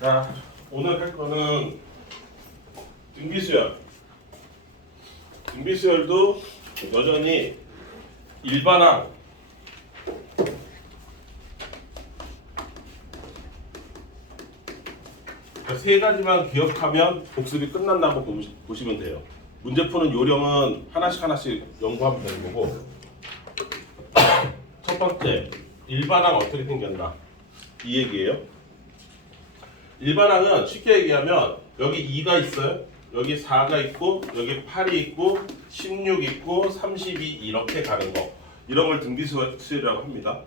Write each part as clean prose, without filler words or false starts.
자, 오늘 할 거는 등비수열. 등비수열도 여전히 일반항 세 가지만 기억하면 복습이 끝난다고 보시면 돼요. 문제 푸는 요령은 하나씩 연구하면 되는 거고. 첫 번째, 일반항 어떻게 생겼나 이 얘기예요. 일반항은 쉽게 얘기하면 여기 2가 있어요. 여기 4가 있고 여기 8이 있고 16 있고 32 이렇게 가는 거, 이런 걸 등비수열이라고 합니다.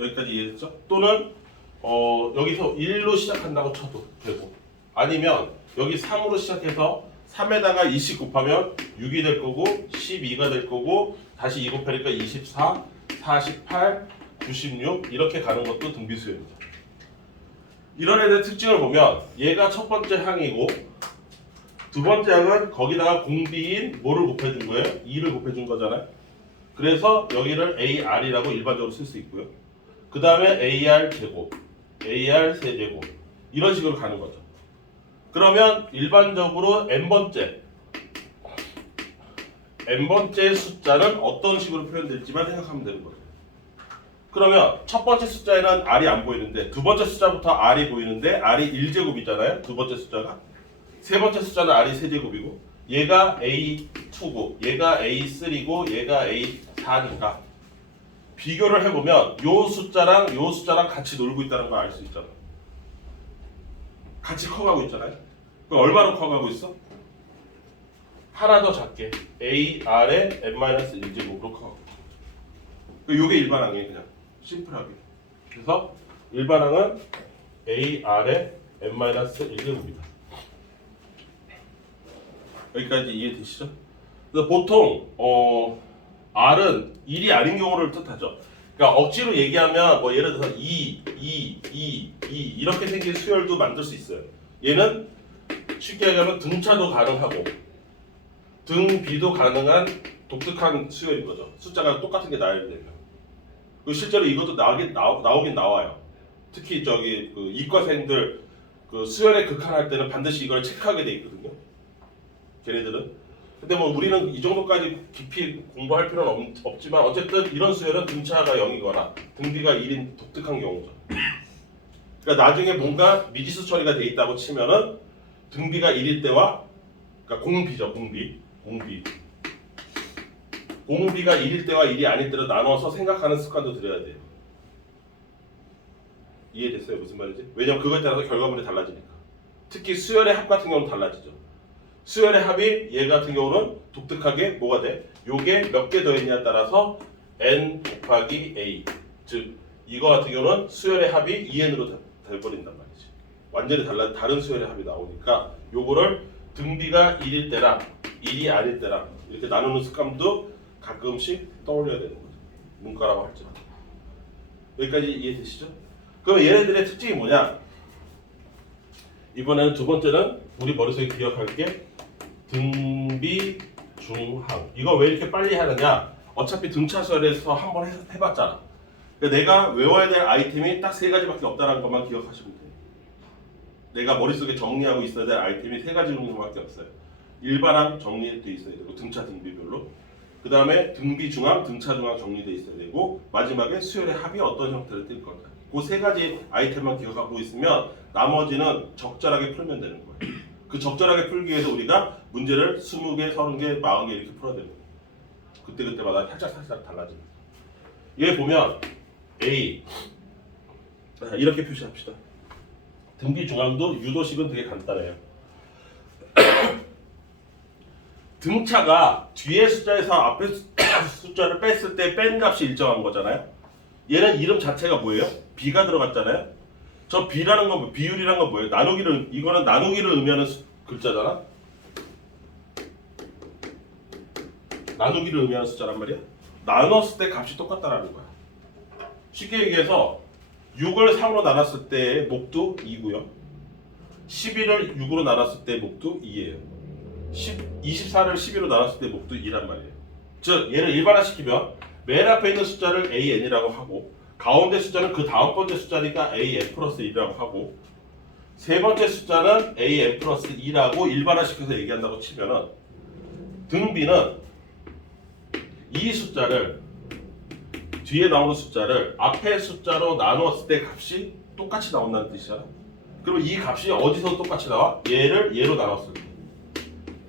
여기까지 이해됐죠? 또는 여기서 1로 시작한다고 쳐도 되고, 아니면 여기 3으로 시작해서 3에다가 20 곱하면 6이 될 거고 12가 될 거고 다시 2 곱하니까 24, 48, 96 이렇게 가는 것도 등비수열입니다. 이런 애들의 특징을 보면 얘가 첫 번째 항이고 두 번째 항은 거기다가 공비인 뭐를 곱해준 거예요? 2를 곱해준 거잖아요. 그래서 여기를 AR이라고 일반적으로 쓸 수 있고요. 그 다음에 AR 제곱, AR 세제곱 이런 식으로 가는 거죠. 그러면 일반적으로 n번째 숫자는 어떤 식으로 표현될지만 생각하면 되는 거죠. 그러면 첫 번째 숫자에는 R이 안 보이는데 두 번째 숫자부터 R이 보이는데 R이 1제곱이잖아요. 두 번째 숫자가. 세 번째 숫자는 R이 세제곱이고 얘가 A2고 얘가 A3고 얘가 A4니까 비교를 해보면 요 숫자랑 요 숫자랑 같이 놀고 있다는 걸 알 수 있잖아요. 같이 커가고 있잖아요. 그럼 얼마나 커가고 있어? 하나 더 작게 AR의 n-1제곱으로 커가고 있어. 요게 일반항이에요. 그냥 심플하게. 그래서 일반항은 AR의 n-1제곱입니다. 여기까지 이해되시죠? 그래서 보통 R은 1이 아닌 경우를 뜻하죠. 그러니까 억지로 얘기하면 뭐 예를 들어서 2 이렇게 생긴 수열도 만들 수 있어요. 얘는 쉽게 얘기하면 등차도 가능하고 등비도 가능한 독특한 수열인 거죠. 숫자가 똑같은 게 나열되면. 실제로 이것도 나오긴 나와요. 특히 저기 그 이과생들 그 수열에 극한할 때는 반드시 이걸 체크하게 돼 있거든요. 걔네들은. 근데 뭐 우리는 이 정도까지 깊이 공부할 필요는 없지만 어쨌든 이런 수열은 등차가 0이거나 등비가 1인 독특한 경우죠. 그러니까 나중에 뭔가 미지수 처리가 돼 있다고 치면은 등비가 1일 때와 그러니까 공비죠. 공비가 1일 때와 1이 아닐 때로 나눠서 생각하는 습관도 들여야 돼요. 이해됐어요? 무슨 말인지? 왜냐면 그거에 따라서 결과물이 달라지니까. 특히 수열의 합 같은 경우는 달라지죠. 수열의 합이 얘 같은 경우는 독특하게 뭐가 돼? 요게 몇 개 더했냐에 따라서 n 곱하기 a, 즉 이거 같은 경우는 수열의 합이 2n으로 돼버린단 말이지. 완전히 다른 수열의 합이 나오니까 요거를 등비가 1일 때랑 1이 아닐 때랑 이렇게 나누는 습관도 가끔씩 떠올려야 되는 거죠. 문과라고 할지라도. 여기까지 이해되시죠? 그럼 얘네들의 특징이 뭐냐? 이번에는 두 번째는 우리 머릿속에 기억할 게 등비 중항. 이거 왜 이렇게 빨리 하느냐? 어차피 등차수열에서 한번 해봤잖아. 그러니까 내가 외워야 될 아이템이 딱 세 가지밖에 없다는 것만 기억하시면 돼요. 내가 머릿속에 정리하고 있어야 될 아이템이 세 가지 정도밖에 없어요. 일반항 정리되어 있어야 되고 등차 등비별로. 그 다음에 등비 중항, 등차 중항 정리되어 있어야 되고 마지막에 수열의 합이 어떤 형태로 뜰 건가. 그 세 가지 아이템만 기억하고 있으면 나머지는 적절하게 풀면 되는 거예요. 그 적절하게 풀기 위해서 우리가 문제를 20개, 30개, 40개 이렇게 풀어야 되는 거예요. 그때마다 살짝 달라집니다. 얘 보면 A 이렇게 표시합시다. 등비 중항도 유도식은 되게 간단해요. 등차가 뒤에 숫자에서 앞에 숫자를 뺐을 때 뺀 값이 일정한 거잖아요. 얘는 이름 자체가 뭐예요? B가 들어갔잖아요. 저 B라는 건 비율이란 건 뭐예요? 이거는 나누기를 의미하는 글자잖아. 나누기를 의미하는 숫자란 말이야. 나눴을 때 값이 똑같다라는 거야. 쉽게 얘기해서 6을 3으로 나눴을 때 목도 2고요. 11을 6으로 나눴을 때 목도 2예요. 24를 12로 나눴을 때 목도 2란 말이에요. 즉 얘를 일반화시키면 맨 앞에 있는 숫자를 AN이라고 하고 가운데 숫자는 그 다음 번째 숫자니까 AN 플러스 1이라고 하고 세 번째 숫자는 an 플러스 2라고 일반화시켜서 얘기한다고 치면은 등 B는 이 숫자를 뒤에 나오는 숫자를 앞에 숫자로 나누었을 때 값이 똑같이 나온다는 뜻이잖아. 그럼 이 값이 어디서 똑같이 나와? 얘를 얘로 나눴을 때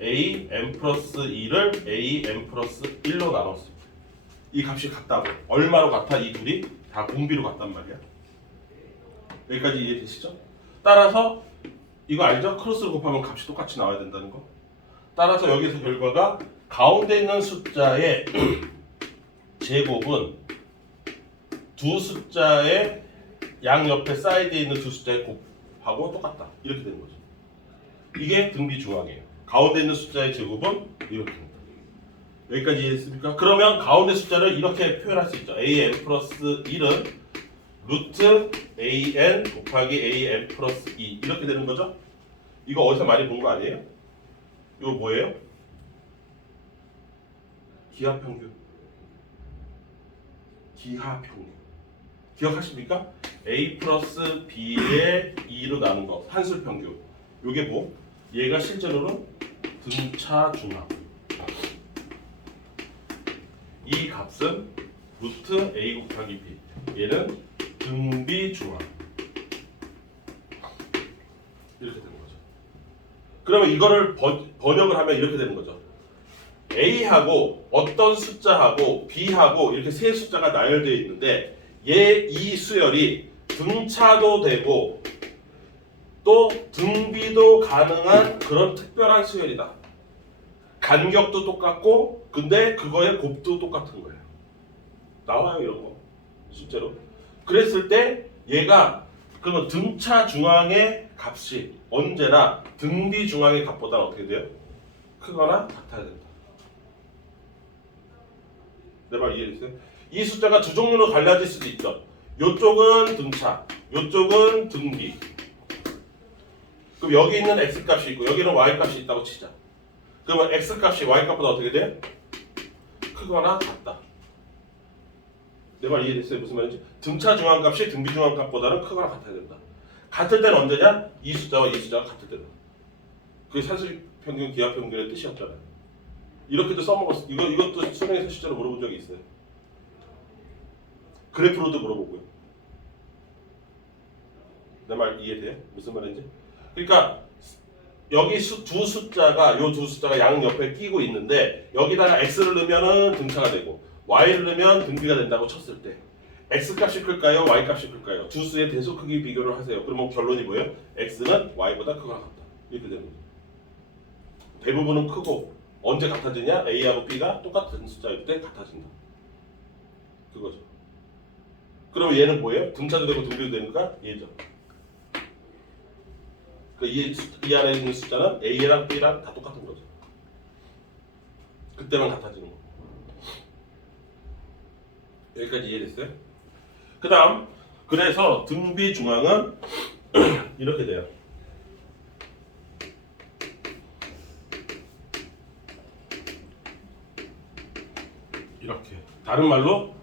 a n 플러스 2를 a n 플러스 1로 나눴을 때 이 값이 같다고. 얼마로 같아? 이 둘이 다 공비로 같단 말이야. 여기까지 이해되시죠? 따라서 이거 알죠? 크로스를 곱하면 값이 똑같이 나와야 된다는 거. 따라서 여기서 결과가 가운데 있는 숫자의 제곱은 두 숫자의 양옆에 사이드에 있는 두 숫자의 곱하고 똑같다. 이렇게 되는 거죠. 이게 등비 중앙이에요. 가운데 있는 숫자의 제곱은 이렇게 됩니다. 여기까지 이해했습니까? 그러면 가운데 숫자를 이렇게 표현할 수 있죠. an 플러스 1은 루트 an 곱하기 an 플러스 2 이렇게 되는 거죠. 이거 어디서 많이 본 거 아니에요? 이거 뭐예요? 기하평균. 기하평균. 기억하십니까? a 플러스 b의 2로 나눈 거 한술평균. 요게 뭐? 얘가 실제로는 등차 중앙. 이 값은 루트 a 곱하기 b. 얘는 등비 중앙. 이렇게 되는 거죠. 그러면 이거를 번역을 하면 이렇게 되는 거죠. a하고 어떤 숫자하고 b하고 이렇게 세 숫자가 나열되어 있는데 이 수열이 등차도 되고 또 등비도 가능한 그런 특별한 수열이다. 간격도 똑같고 근데 그거의 곱도 똑같은 거예요. 나와요 이런 거 실제로. 그랬을 때 얘가 그러면 등차 중앙의 값이 언제나 등비 중앙의 값보다는 어떻게 돼요? 크거나 같아야 된다. 내 말 이해됐어요? 이 숫자가 두 종류로 갈라질 수도 있죠. 요쪽은 등차, 요쪽은 등비. 그럼 여기 있는 x값이 있고 여기는 y값이 있다고 치자. 그러면 x값이 y값보다 어떻게 돼? 크거나 같다. 내 말 이해됐어요? 무슨 말인지? 등차 중앙값이 등비 중앙값보다는 크거나 같아야 된다. 같을 때는 언제냐? 이 숫자와 이 숫자가 같을 때는. 그게 산술평균, 기하평균의 뜻이었잖아요. 이렇게도 써먹었어. 이것도 수능에서 실제로 물어본 적이 있어요. 그래프로도 물어보고요. 내 말 이해돼요? 무슨 말인지? 그러니까 여기 두 숫자가 요 두 숫자가 양 옆에 끼고 있는데 여기다가 x를 넣으면은 등차가 되고 y를 넣으면 등비가 된다고 쳤을 때 x 값이 클까요? y 값이 클까요? 두 수의 대소 크기 비교를 하세요. 그러면 결론이 뭐예요? x는 y보다 크거나 같다. 이렇게 되는 거죠. 대부분은 크고 언제 같아지냐? a하고 b가 똑같은 숫자일 때 같아진다. 그거죠. 그럼 얘는 뭐예요? 등차도 되고 등비도 되니까 얘죠. 이 안에 있는 숫자는 a랑 b랑 다 똑같은 거죠. 그때만 같아지는 거. 여기까지 이해됐어요? 그 다음 그래서 등비 중앙은 이렇게 돼요. 이렇게. 다른 말로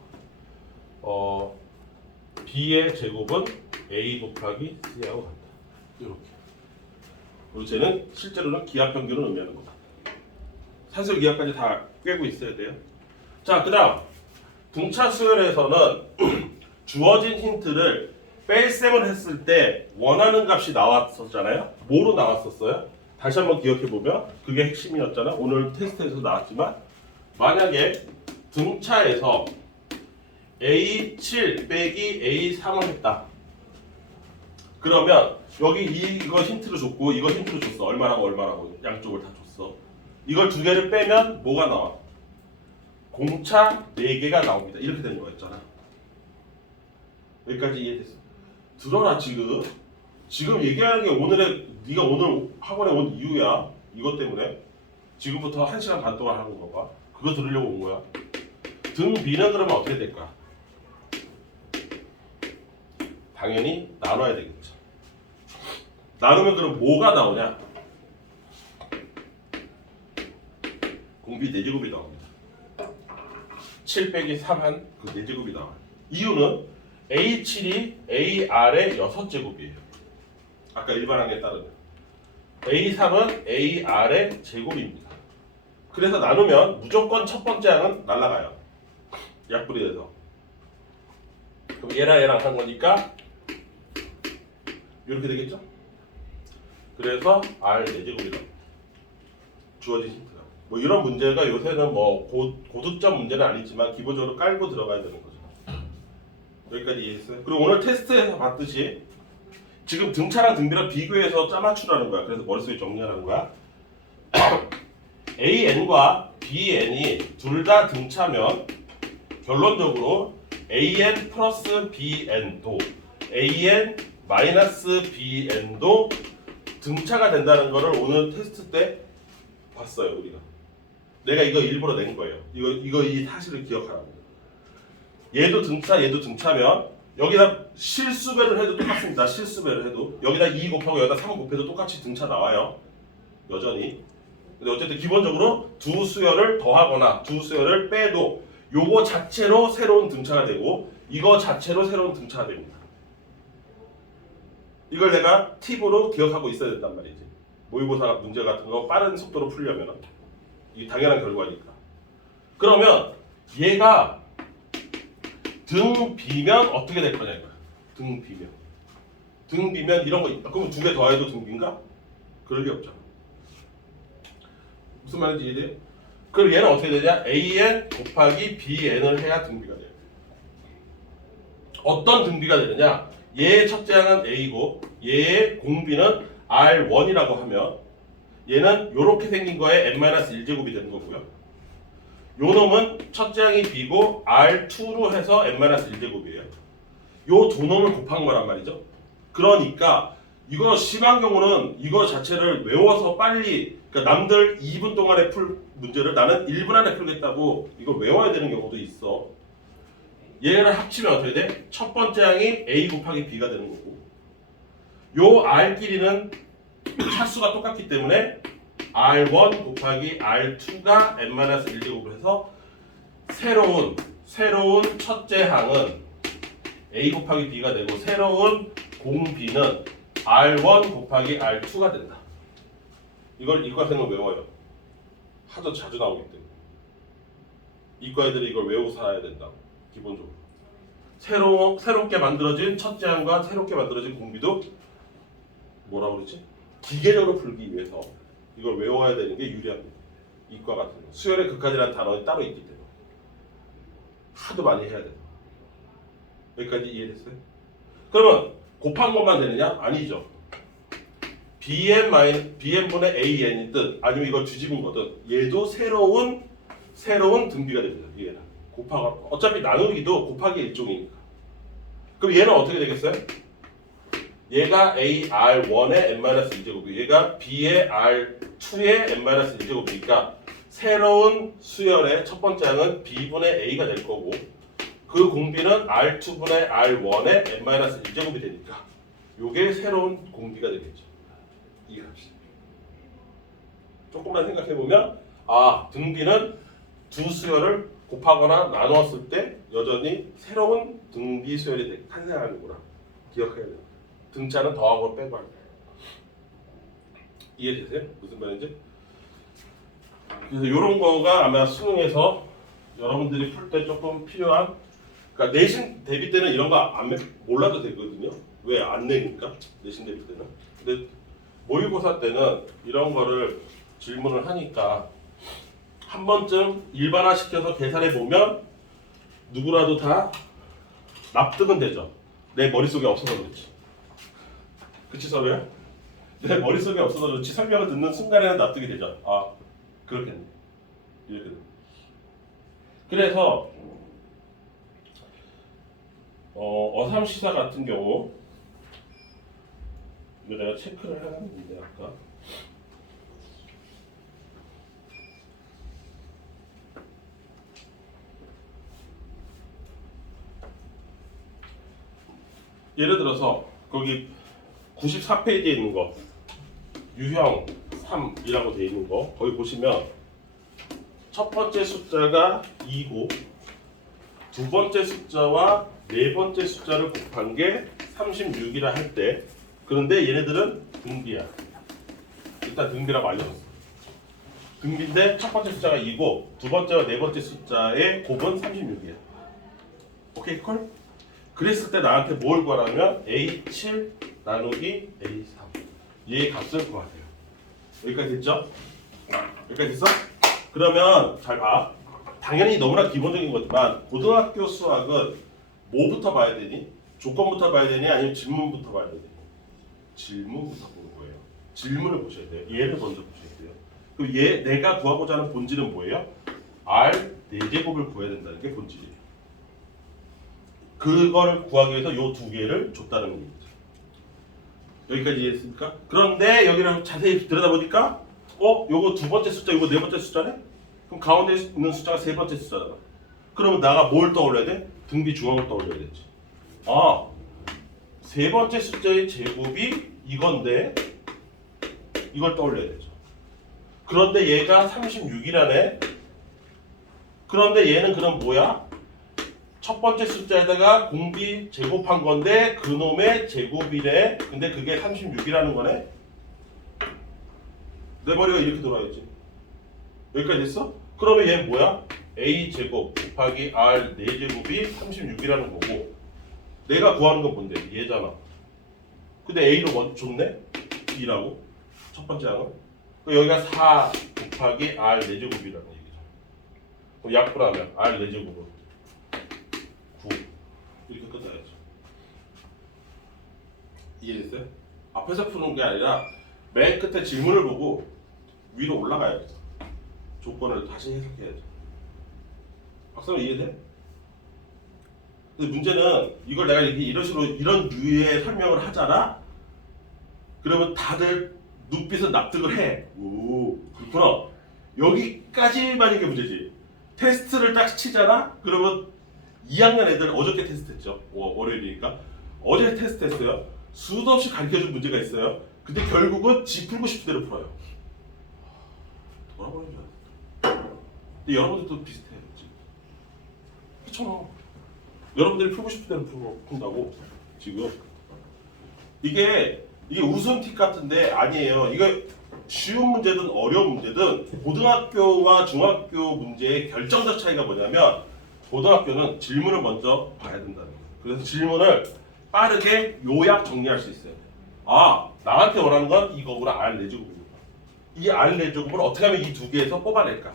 b의 제곱은 a 곱하기 c하고 같다. 이렇게. 그리고 쟤는 실제로는 기하평균을 의미하는 거다. 산술 기하까지 다 꿰고 있어야 돼요. 자, 그 다음 등차 수열에서는 주어진 힌트를 뺄셈을 했을 때 원하는 값이 나왔었잖아요. 뭐로 나왔었어요? 다시 한번 기억해보면 그게 핵심이었잖아. 오늘 테스트에서 나왔지만 만약에 등차에서 A7 빼기 A3을 했다. 그러면 여기 이거 힌트를 줬고 이거 힌트를 줬어. 얼마라고 얼마라고 양쪽을 다 줬어. 이걸 두 개를 빼면 뭐가 나와? 공차 4개가 나옵니다. 이렇게 되는 거였잖아. 여기까지 이해됐어? 들어라 지금. 지금 얘기하는 게 오늘의 네가 오늘 학원에 온 이유야. 이것 때문에. 지금부터 1시간 반 동안 하는 거 봐. 그거 들으려고 온 거야. 등 B는 그러면 어떻게 될까? 당연히 나눠야 되겠죠. 나누면 그럼 뭐가 나오냐? 공비 4제곱이 나옵니다. 7 빼기 3한 그 4제곱이 나와요. 이유는 A7이 AR의 6제곱이에요. 아까 일반항에 따르면 A3은 AR의 제곱입니다. 그래서 나누면 무조건 첫 번째 항은 날라가요. 약분이 돼서. 그럼 얘랑 한 거니까 이렇게 되겠죠? 그래서 R 4제곱이라고 주어진 힌트가. 뭐 이런 문제가 요새는 뭐 고득점 문제는 아니지만 기본적으로 깔고 들어가야 되는 거죠. 여기까지 이해했어요? 그리고 오늘 테스트에서 봤듯이 지금 등차랑 등비랑 비교해서 짜맞추라는 거야. 그래서 머릿속에 정리하라는 거야. AN과 BN이 둘 다 등차면 결론적으로 AN 플러스 BN도 AN 마이너스 BN도 등차가 된다는 거를 오늘 테스트 때 봤어요. 우리가. 내가 이거 일부러 낸 거예요. 이 사실을 기억하라고. 얘도 등차, 얘도 등차면 여기다 실수배를 해도 똑같습니다. 실수배를 해도 여기다 2 곱하고 여기다 3 곱해도 똑같이 등차 나와요. 여전히. 근데 어쨌든 기본적으로 두 수열을 더하거나 두 수열을 빼도 요거 자체로 새로운 등차가 되고 이거 자체로 새로운 등차가 됩니다. 이걸 내가 팁으로 기억하고 있어야 된단 말이지. 모의고사 문제 같은 거 빠른 속도로 풀려면 이게 당연한 결과니까. 그러면 얘가 등 비면 어떻게 될 거냐 이거야. 등 비면. 등 비면 이런 거 있다. 그러면 두 개 더해도 등 비인가? 그럴 리 없잖아. 무슨 말인지 이해돼요? 그럼 얘는 어떻게 되냐? AN 곱하기 BN을 해야 등비가 돼요. 어떤 등비가 되느냐? 얘의 첫째 항은 A고 얘의 공비는 R1이라고 하면 얘는 이렇게 생긴 거에 n-1제곱이 되는 거고요. 요 놈은 첫째 항이 B고 R2로 해서 n-1제곱이에요. 요 두 놈을 곱한 거란 말이죠. 그러니까 이거 심한 경우는 이거 자체를 외워서 빨리, 그러니까 남들 2분 동안에 풀 문제를 나는 1분 안에 풀겠다고 이걸 외워야 되는 경우도 있어. 얘를 합치면 어떻게 돼? 첫 번째 항이 A 곱하기 B가 되는 거고 요 R끼리는 차수가 똑같기 때문에 R1 곱하기 R2가 n-1제곱을 해서 새로운 첫째 항은 A 곱하기 B가 되고 새로운 공비는 R1 곱하기 R2가 된다. 이걸 이과생은 외워요. 하도 자주 나오기 때문에. 이과 애들이 이걸 외우고 살아야 된다. 기본적으로. 새롭게 만들어진 첫째 항과 새롭게 만들어진 공비도 뭐라고 그러지? 기계적으로 풀기 위해서 이걸 외워야 되는 게 유리합니다. 이과 같은 거. 수열의 극한이라는 단어가 따로 있기 때문에. 하도 많이 해야 된다. 여기까지 이해됐어요? 그러면 곱한 것만 되느냐? 아니죠. BN분의 AN인 듯 아니면 이걸 뒤집은 거든 얘도 새로운 등비가 됩니다. 얘는 곱하고 어차피 나누기도 곱하기 일종이니까. 그럼 얘는 어떻게 되겠어요? 얘가 AR1의 n-1제곱이고 얘가 B의 R2의 n-1제곱이니까 새로운 수열의 첫 번째 항은 B분의 A가 될 거고 그 공비는 R2분의 R1의 n-1제곱이 되니까 요게 새로운 공비가 되겠죠. 이해합시다. 조금만 생각해보면 등비는 두 수열을 곱하거나 나누었을 때 여전히 새로운 등비 수열이 탄생하는구나. 기억해야 돼요. 등차는 더하고 빼고 할게요. 이해되세요? 무슨 말인지? 그래서 이런 거가 아마 수능에서 여러분들이 풀 때 조금 필요한, 그러니까 내신 대비 때는 이런 거 몰라도 되거든요. 왜 안 내니까 내신 대비 때는. 근데 모의고사 때는 이런 거를 질문을 하니까 한 번쯤 일반화시켜서 계산해 보면 누구라도 다 납득은 되죠. 내 머릿속에 없어서 그렇지. 그치 서로야? 내 머릿속에 없어서 그렇지 설명을 듣는 순간에는 납득이 되죠. 그렇겠네. 이렇게 됩니다. 그래서 어삼시사 같은 경우 이거 내가 체크를 해놨는데 아까 예를 들어서 거기 94페이지에 있는 거 유형 3이라고 되어 있는 거 거기 보시면 첫 번째 숫자가 2고 두 번째 숫자와 네 번째 숫자를 곱한 게 36이라 할 때 그런데 얘네들은 등비야. 일단 등비라고 알려줬어. 등비인데 첫 번째 숫자가 2고 두 번째와 네 번째 숫자의 곱은 36이야. 오케이 콜? 그랬을 때 나한테 뭘 구하라면 A7 나누기 A3 얘의 값을 구하세요. 여기까지 됐죠? 여기까지 됐어? 그러면 잘 봐. 당연히 너무나 기본적인 거지만 고등학교 수학은 뭐부터 봐야 되니? 조건부터 봐야 되니? 아니면 질문부터 봐야 되니? 질문부터 보는 거예요. 질문을 보셔야 돼요. 얘를 먼저 보셔야 돼요. 그럼 얘 내가 구하고자 하는 본질은 뭐예요? R 4제곱을 구해야 된다는 게 본질이에요. 그거를 구하기 위해서 요 두 개를 줬다는 얘기죠. 여기까지 이해했습니까? 그런데 여기를 자세히 들여다보니까 요거 두 번째 숫자, 요거 네 번째 숫자네? 그럼 가운데 있는 숫자가 세 번째 숫자잖아. 그러면 나가 뭘 떠올려야 돼? 등비 중앙을 떠올려야겠지. 세 번째 숫자의 제곱이 이건데 이걸 떠올려야 되죠. 그런데 얘가 36이라네. 그런데 얘는 그럼 뭐야? 첫 번째 숫자에다가 공비 제곱한 건데 그놈의 제곱이래. 근데 그게 36이라는 거네. 내 머리가 이렇게 돌아있지. 여기까지 됐어? 그러면 얘는 뭐야? A 제곱 곱하기 R 4제곱이 36이라는 거고 내가 구하는 건 뭔데? 얘잖아. 근데 A로 먼저 줬네? 2라고 첫 번째 항은 여기가 4 곱하기 R 4제곱이라는 얘기죠. 그럼 약분하면 R 4제곱은 9 이렇게 끝나야죠. 이해됐어요? 앞에서 푸는 게 아니라 맨 끝에 질문을 보고 위로 올라가야죠. 조건을 다시 해석해야죠. 박사님 이해돼? 근데 문제는 이걸 내가 이런 식으로 이런 류의 설명을 하잖아? 그러면 다들 눈빛은 납득을 해. 오, 그렇구나. 여기까지만 이게 문제지. 테스트를 딱 치잖아? 그러면 2학년 애들 어저께 테스트했죠. 월요일이니까. 어제 테스트했어요. 수도 없이 가르쳐준 문제가 있어요. 근데 결국은 지 풀고 싶은 대로 풀어요. 돌아버린 줄 알았어. 근데 여러분들도 비슷해요. 그쵸? 여러분들이 풀고 싶은 대로 푼다고 지금. 이게 웃음 팁 같은데 아니에요. 이거 쉬운 문제든 어려운 문제든 고등학교와 중학교 문제의 결정적 차이가 뭐냐면 고등학교는 질문을 먼저 봐야 된다는 거예요. 그래서 질문을 빠르게 요약 정리할 수 있어요. 나한테 원하는 건 이거구나. R 4제곱이구나. 이 R 4제곱을 어떻게 하면 이 두 개에서 뽑아낼까?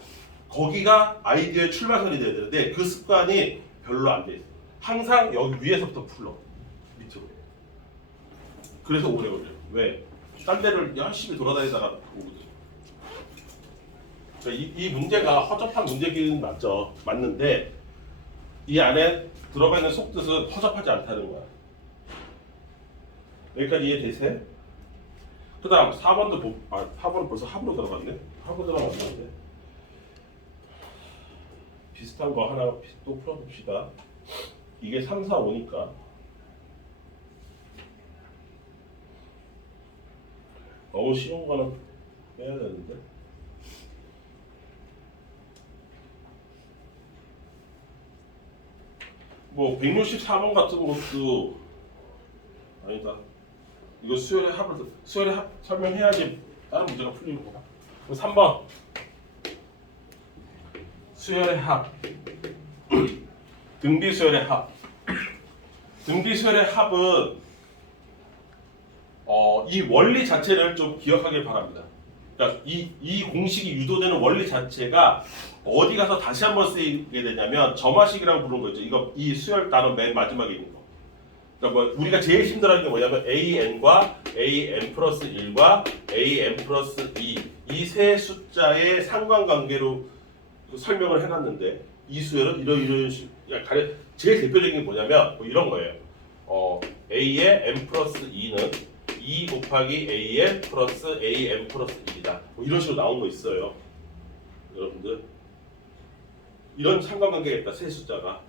거기가 아이디어의 출발선이 돼야 되는데 그 습관이 별로 안 돼 있어요. 항상 여기 위에서부터 풀러 밑으로. 그래서 오래 걸려요. 왜? 딴 데를 열심히 돌아다니다가 오거든. 그러니까 이 문제가 허접한 문제기는 맞죠. 맞는데 이 안에 들어가 있는 속뜻은 허접하지 않다는 거야. 여기까지 이해되세요? 그 다음 4번도 4번은 벌써 합으로 들어갔네? 합으로 들어갔는데 비슷한 거 하나 또 풀어봅시다. 이게 3, 4, 5니까 너무 쉬운 거는 빼야 되는데 뭐 164번 같은 것도 아니다. 이거 수열의 합 설명해야지 다른 문제가 풀리는 거다. 그럼 3번 수열의 합 등비 수열의 합. 등비 수열의 합은 이 원리 자체를 좀 기억하길 바랍니다. 그러니까 이 공식이 유도되는 원리 자체가 어디 가서 다시 한번 쓰이게 되냐면 점화식이라고 부르는 거 있죠. 이 수열 단어 맨 마지막에 있는 거. 그러니까 뭐 우리가 제일 힘들어하는 게 뭐냐면 AN과 AN 플러스 1과 AN 플러스 2 이 세 숫자의 상관관계로 설명을 해놨는데 이 수열은 이런 식으로 제일 대표적인 게 뭐냐면 뭐 이런 거예요. A의 n 플러스 2는 2 곱하기 AN 플러스 AN 플러스 1이다. 뭐 이런 식으로 나온 거 있어요. 여러분들 이런 상관관계가 있다. 세 숫자가.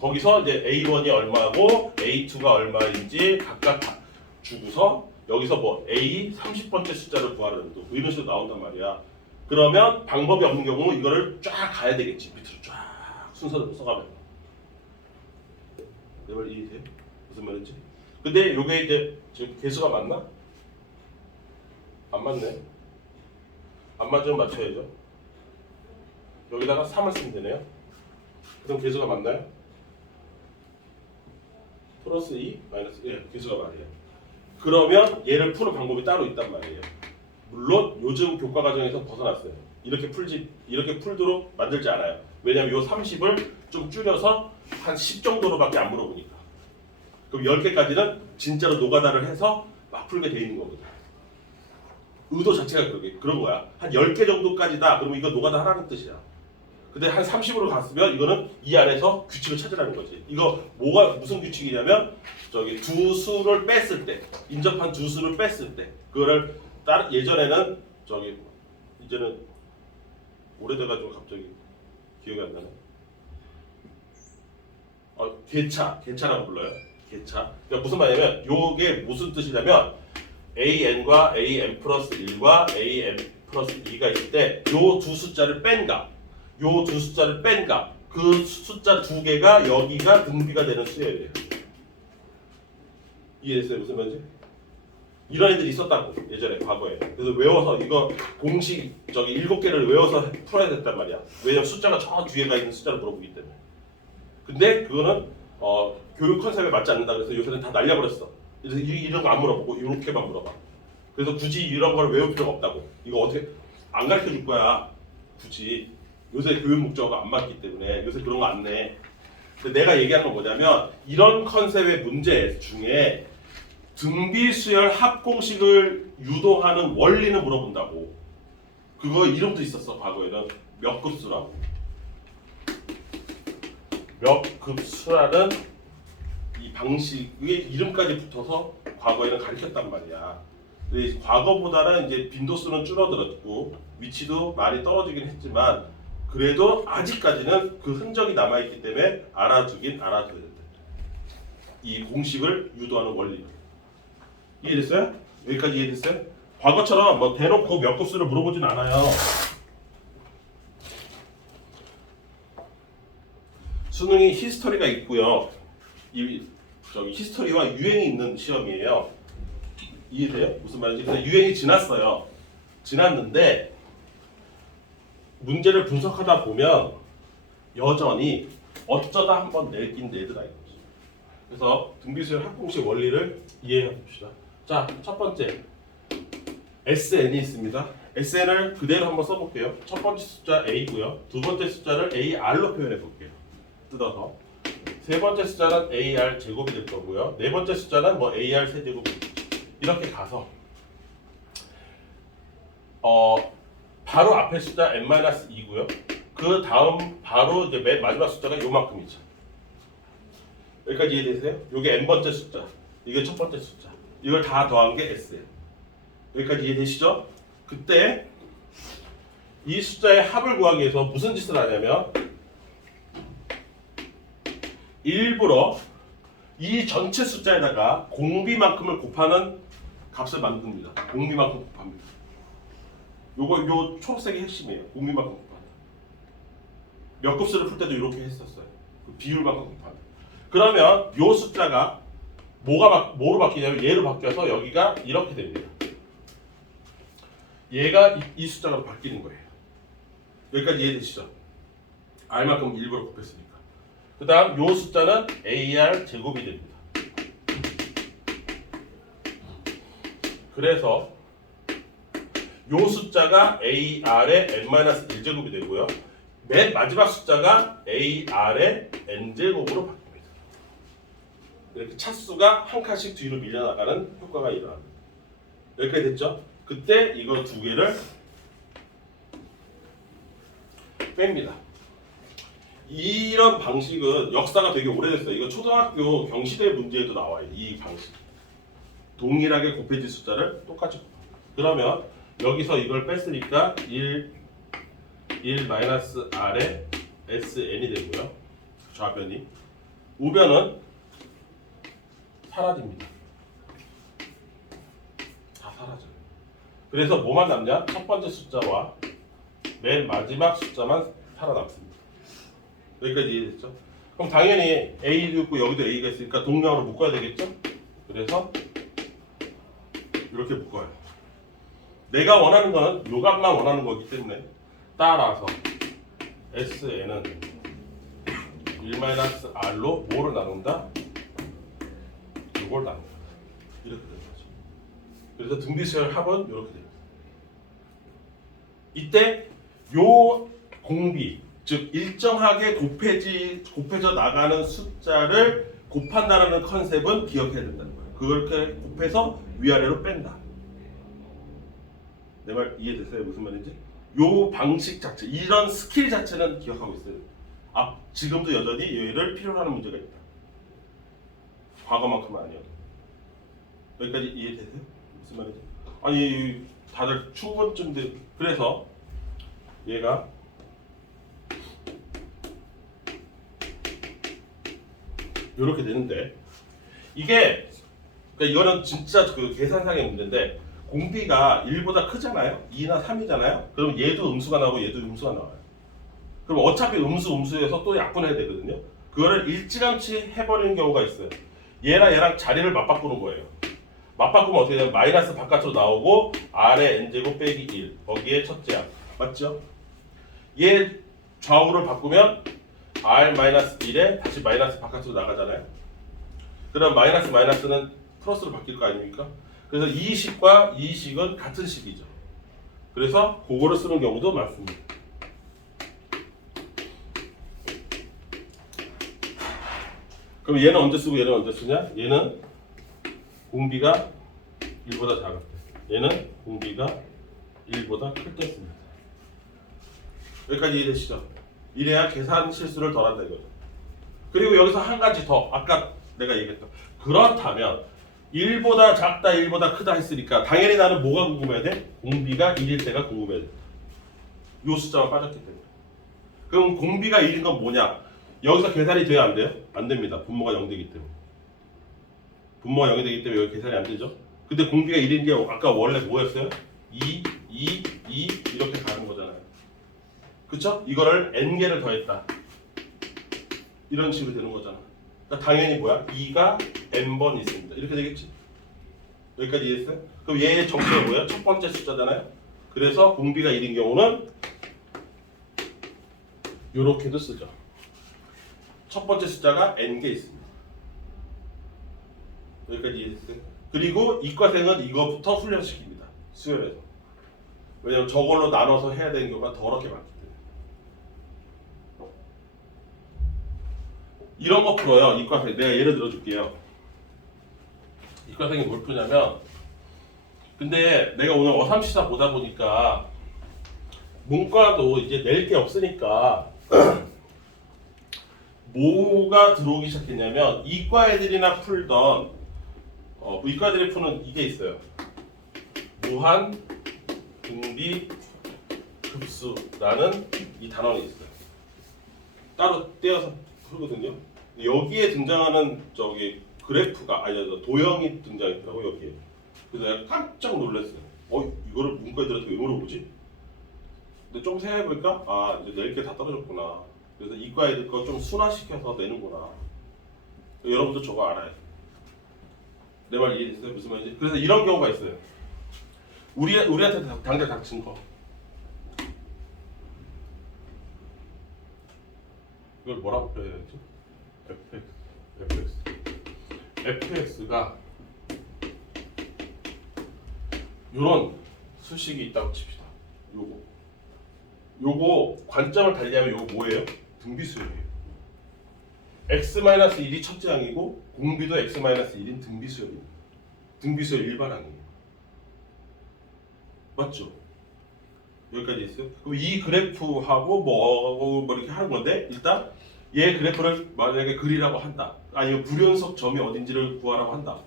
거기서 이제 A1이 얼마고 A2가 얼마인지 각각 다 주고서 여기서 뭐 A 30번째 숫자를 구하라는 뭐 이런 식으로 나온단 말이야. 그러면 방법이 없는 경우는 이거를 쫙 가야 되겠지. 밑으로 쫙 순서대로 써가면. 내 말 이해돼요? 무슨 말인지? 근데 요게 이제 지금 개수가 맞나? 안 맞네. 안 맞으면 맞춰야죠. 여기다가 3을 쓰면 되네요. 그럼 개수가 맞나요? 플러스 2 마이너스 1 개수가 맞아요. 그러면 얘를 푸는 방법이 따로 있단 말이에요. 물론 요즘 교과 과정에서 벗어났어요. 이렇게 풀도록 만들지 않아요. 왜냐면 요 30을 좀 줄여서 한 10 정도로밖에 안 물어보니까. 그럼 10개까지는 진짜로 노가다를 해서 막 풀게 돼 있는 거거든. 의도 자체가 그런 거야. 한 10개 정도까지다. 그러면 이거 노가다 하라는 뜻이야. 근데 한 30으로 갔으면 이거는 이 안에서 규칙을 찾으라는 거지. 이거 무슨 규칙이냐면 저기 두 수를 뺐을 때, 인접한 두 수를 뺐을 때 그거를 예전에는 저기 이제는 오래돼가지고 갑자기 기억이 안 나네. 계차라고 불러요. 계차. 그러니까 무슨 말이냐면 요게 무슨 뜻이냐면 AN과 AN 플러스 1과 AN 플러스 2가 있을 때 요 두 숫자를 뺀 값, 요 두 숫자를 뺀 값, 그 숫자 두 개가 여기가 등비가 되는 수열이에요. 이해됐어요? 무슨 말인지? 이런 애들이 있었다고 예전에 과거에. 그래서 외워서 이거 공식 저기 7개를 외워서 풀어야 됐단 말이야. 왜냐면 숫자가 저 뒤에가 있는 숫자를 물어보기 때문에. 근데 그거는 교육 컨셉에 맞지 않는다 그래서 요새는 다 날려버렸어. 그래서 이런 거 안 물어보고 이렇게만 물어봐. 그래서 굳이 이런 걸 외울 필요가 없다고. 이거 어떻게 안 가르쳐 줄 거야. 굳이 요새 교육 목적어가 안 맞기 때문에 요새 그런 거 안 내. 근데 내가 얘기하는 건 뭐냐면 이런 컨셉의 문제 중에 등비수열 합공식을 유도하는 원리는 물어본다고. 그거 이름도 있었어. 과거에는 몇급수라고. 몇급수라는 이 방식의 이름까지 붙어서 과거에는 가르쳤단 말이야. 근데 과거보다는 이제 빈도수는 줄어들었고 위치도 많이 떨어지긴 했지만 그래도 아직까지는 그 흔적이 남아있기 때문에 알아두긴 알아둬야 된다. 이 공식을 유도하는 원리. 이해됐어요? 여기까지 이해됐어요? 과거처럼 뭐 대놓고 몇 급수를 물어보진 않아요. 수능이 히스토리가 있고요. 저기 히스토리와 유행이 있는 시험이에요. 이해돼요? 무슨 말인지. 근데 유행이 지났어요. 지났는데 문제를 분석하다 보면 여전히 어쩌다 한번 내긴 내더라 이거지. 그래서 등비수열 합공식 원리를 이해해 봅시다. 자, 첫 번째 SN이 있습니다. SN을 그대로 한번 써볼게요. 첫 번째 숫자 A고요. 두 번째 숫자를 AR로 표현해 볼게요. 뜯어서. 세 번째 숫자는 AR 제곱이 될 거고요. 네 번째 숫자는 뭐 AR 세제곱 이렇게 가서 바로 앞에 숫자 n-2고요. 그 다음 바로 이제 맨 마지막 숫자가 요만큼이죠. 여기까지 이해되세요? 요게 n번째 숫자, 이게 첫 번째 숫자. 이걸 다 더한 게 s예요. 여기까지 이해되시죠? 그때 이 숫자의 합을 구하기 위해서 무슨 짓을 하냐면 일부러 이 전체 숫자에다가 공비만큼을 곱하는 값을 만듭니다. 공비만큼 곱합니다. 요 초록색이 핵심이에요. 공비만큼 곱한다. 몇 급수를 풀 때도 이렇게 했었어요. 그 비율만큼 곱한다. 그러면 요 숫자가 뭐로 바뀌냐면 얘로 바뀌어서 여기가 이렇게 됩니다. 얘가 이 숫자가 바뀌는 거예요. 여기까지 이해되시죠? R만큼 일부러 곱했으니까. 그 다음 요 숫자는 AR 제곱이 됩니다. 그래서 요 숫자가 AR의 n-1제곱이 되고요. 맨 마지막 숫자가 AR의 n제곱으로 바뀝니다. 이렇게 차수가 한 칸씩 뒤로 밀려나가는 효과가 일어납니다. 여기까지 됐죠? 그때 이거 두 개를 뺍니다. 이런 방식은 역사가 되게 오래됐어요. 이거 초등학교 경시대 문제에도 나와요. 이 방식. 동일하게 곱해진 숫자를 똑같이 곱합니다. 그러면 여기서 이걸 뺐으니까 1-r의 sn이 되고요. 좌변이. 우변은 사라집니다. 다 사라져요. 그래서 뭐만 남냐? 첫 번째 숫자와 맨 마지막 숫자만 살아남습니다. 여기까지 이해됐죠? 그럼 당연히 A도 있고 여기도 A가 있으니까 동량으로 묶어야 되겠죠? 그래서 그래서 이렇게 묶어요. 내가 원하는 거는 요 값만 원하는 거기 때문에 따라서 SN은 1-R로 뭐를 나눈다? 이걸 나눈다. 이렇게 되는 거죠. 그래서 등비수열 합은 이렇게 됩니다. 이때 요 공비, 즉 일정하게 곱해져 나가는 숫자를 곱한다라는 컨셉은 기억해야 된다는 거예요. 그렇게 곱해서 위아래로 뺀다. 내 말 이해됐어요? 무슨 말인지? 요 방식 자체, 이런 스킬 자체는 기억하고 있어요. 지금도 여전히 얘를 필요로 하는 문제가 있다. 과거만큼은 아니어도. 여기까지 이해되세요? 무슨 말인지? 아니 다들 충분쯤인데 그래서 얘가 이렇게 되는데 이게 그러니까 이거는 진짜 그 계산상의 문제인데 공비가 1보다 크잖아요. 2나 3이잖아요. 그럼 얘도 음수가 나오고 얘도 음수가 나와요. 그럼 어차피 음수에서 또 약분해야 되거든요. 그거를 일찌감치 해버리는 경우가 있어요. 얘랑 자리를 맞바꾸는 거예요. 맞바꾸면 어떻게 되냐면 마이너스 바깥으로 나오고 R에 N제곱 빼기 1 거기에 첫째 항 맞죠? 얘 좌우를 바꾸면 R-1에 다시 마이너스 바깥으로 나가잖아요. 그럼 마이너스는 플러스로 바뀔 거 아닙니까? 그래서 이 식과 이 식은 같은 식이죠. 그래서 그거를 쓰는 경우도 많습니다. 그럼 얘는 언제 쓰고 얘는 언제 쓰냐? 얘는 공비가 1보다 작을 때, 얘는 공비가 1보다 클 때 씁니다. 여기까지 이해되시죠? 이래야 계산 실수를 덜 한다 이거죠. 그리고 여기서 한 가지 더, 아까 내가 얘기했던 그렇다면 1보다 작다 1보다 크다 했으니까 당연히 나는 뭐가 궁금해야 돼? 공비가 1일 때가 궁금해야 돼. 요 숫자만 빠졌기 때문에. 그럼 공비가 1인 건 뭐냐? 여기서 계산이 돼야 안 돼요? 안 됩니다. 분모가 0되기 때문에. 분모가 0이 되기 때문에 여기 계산이 안 되죠. 근데 공비가 1인 게 아까 원래 뭐였어요? 2 이렇게 가는 거잖아요. 그쵸? 이거를 n개를 더했다. 이런 식으로 되는 거잖아. 그러니까 당연히 뭐야? 2가 n번 있습니다. 이렇게 되겠지? 여기까지 이해했어요? 그럼 얘의 정체가 뭐야? 첫 번째 숫자잖아요. 그래서 공비가 1인 경우는 요렇게도 쓰죠. 첫 번째 숫자가 n개 있습니다. 여기까지 이해했어요? 그리고 이과생은 이거부터 훈련시킵니다. 수열에서. 왜냐면 저걸로 나눠서 해야 되는 경우가 더럽게 많기 때문에. 이런 거 풀어요. 이과생. 내가 예를 들어 줄게요. 이과생이 뭘 푸냐면 근데 내가 오늘 어삼시사 보다 보니까 문과도 이제 낼 게 없으니까 뭐가 들어오기 시작했냐면 이과 애들이나 풀던 이과 애들이 푸는 이게 있어요. 무한 등비 급수라는 이 단원이 있어요. 따로 떼어서 풀거든요. 여기에 등장하는 저기 그래프가 도형이 등장했더라고 여기에. 그래서 내가 깜짝 놀랐어요. 이거를 문과 애들한테 왜 물어보지? 근데 좀 생각해보니까 이제 낼 게 다 떨어졌구나. 그래서 이과 애들 거 좀 순화시켜서 내는구나. 여러분도 저거 알아요. 내 말 이해됐어요? 무슨 말인지? 그래서 이런 경우가 있어요. 우리한테 당장 닥친 거. 이걸 뭐라고 표현해야 되지? fx가 요런 수식이 있다고 칩시다. 요거 관점을 달리하면 요거 뭐예요? 등비수열이에요. x-1이 첫째 항이고 공비도 x-1인 등비수열입니다. 등비수열 일반항이에요. 맞죠? 여기까지 있어요? 그럼 이 그래프하고 뭐 이렇게 하는 건데 일단 얘 그래프를 만약에 그리라고 한다. 아니면 불연속 점이 어딘지를 구하라고 한다.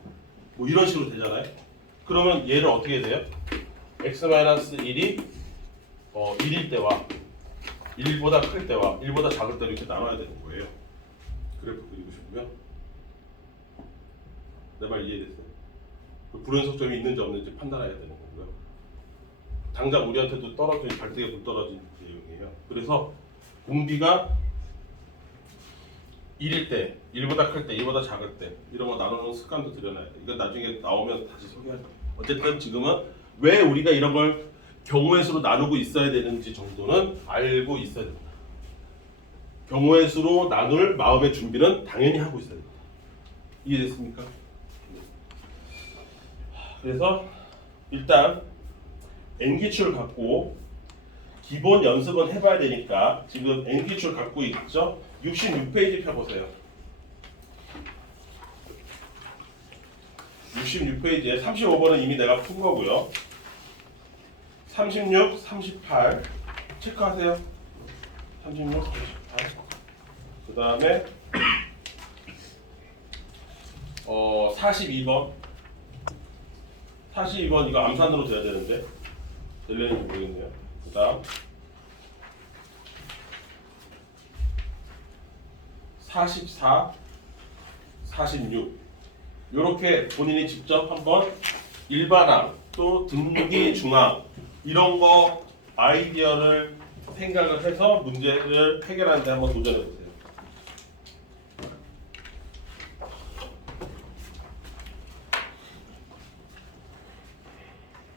뭐 이런 식으로 되잖아요. 그러면 얘를 어떻게 돼요? x-1이 1일 때와 1보다 클 때와 1보다 작을 때로 이렇게 나눠야 되는 거예요. 그래프 그리고 싶으면 내 말 이해됐어요? 그 불연속점이 있는지 없는지 판단해야 되는 거고요. 당장 우리한테도 떨어진 발등에 불 떨어진 내용이에요. 그래서 공비가 1일 때, 1보다 클 때, 1보다 작을 때 이런 거 나누는 습관도 들여놔야 돼. 이건 나중에 나오면 다시 소개하자. 어쨌든 지금은 왜 우리가 이런 걸 경우의 수로 나누고 있어야 되는지 정도는 알고 있어야 됩니다. 경우의 수로 나눌 마음의 준비는 당연히 하고 있어야 됩니다. 이해됐습니까? 그래서 일단 N기출 갖고 기본 연습은 해봐야 되니까 지금 N기출 갖고 있죠? 66페이지 펴보세요. 66페이지에 35번은 이미 내가 푼 거고요. 36, 38 체크하세요. 36, 38. 그 다음에 42번. 42번 이거 암산으로 돼야 되는데 될려는지 모르겠네요. 그 다음 44, 46 요렇게 본인이 직접 한번 일반항 또 등기 중항 이런 거 아이디어를 생각을 해서 문제를 해결하는 데 한번 도전해 보세요.